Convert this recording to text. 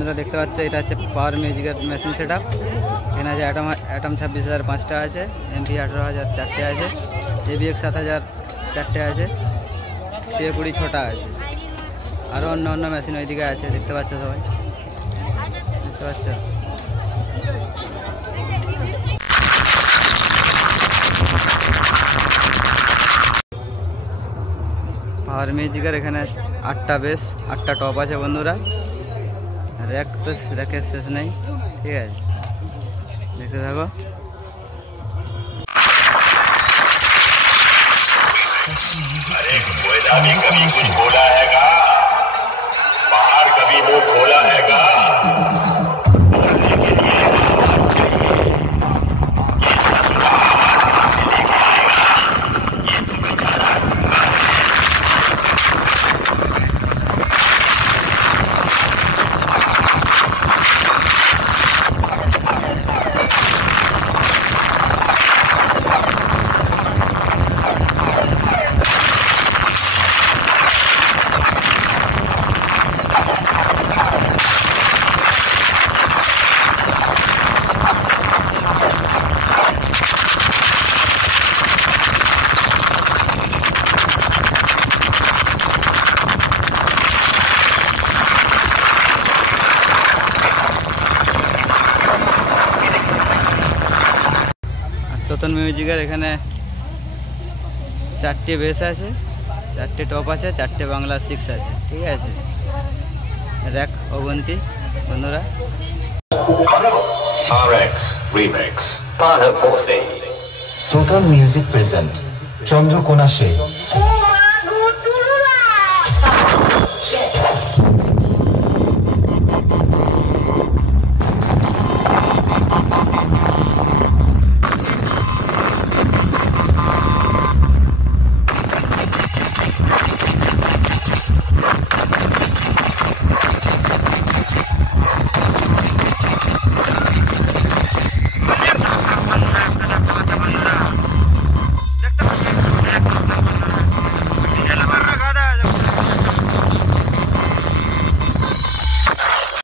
বন্ধুরা দেখতে পাচ্ছ এটা হচ্ছে পাওয়ার মিউজিকের মেশিন সেট আপ। এখানে আছে অ্যাটম 26,000 5টা আছে, MP 18,000 4টে আছে, ABX 7,000 4টে আছে, CA 20 6টা আছে। আরও অন্য অন্য মেশিন ওইদিকে আছে, দেখতে পাচ্ছ সবাই, দেখতে পাচ্ছ। পাওয়ার মিউজিকের এখানে 8টা বেস 8টা টপ আছে বন্ধুরা। র্যাক তো র্যাকের শেষ নেই, ঠিক আছে, দেখতে থাকো। अरे कोयला भी कभी कुछ बोला हैगा, बाहर कभी मुंह खोला हैगा। তোতন মিউজিকের এখানে 4টে বেস আছে, 4টে টপ আছে, 4টে বাংলা 6 আছে, ঠিক আছে। র্যাক অবন্তি বন্ধুরা। RX Remix Para Pose Total Music present Chandrakona She